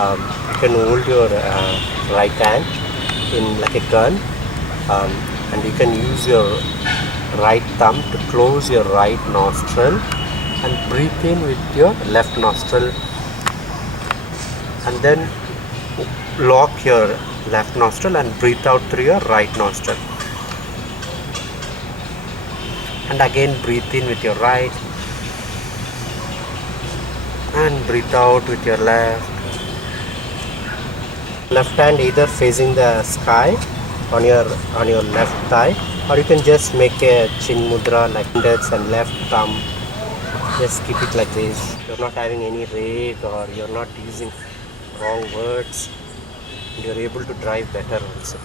You can hold your right hand in like a gun, and you can use your right thumb to close your right nostril and breathe in with your left nostril, and then lock your left nostril and breathe out through your right nostril, and again breathe in with your right and breathe out with your left hand either facing the sky on your left thigh, or you can just make a chin mudra like index and left thumb. Just keep it like this. You're not having any rage or you're not using wrong words, and you're able to drive better also.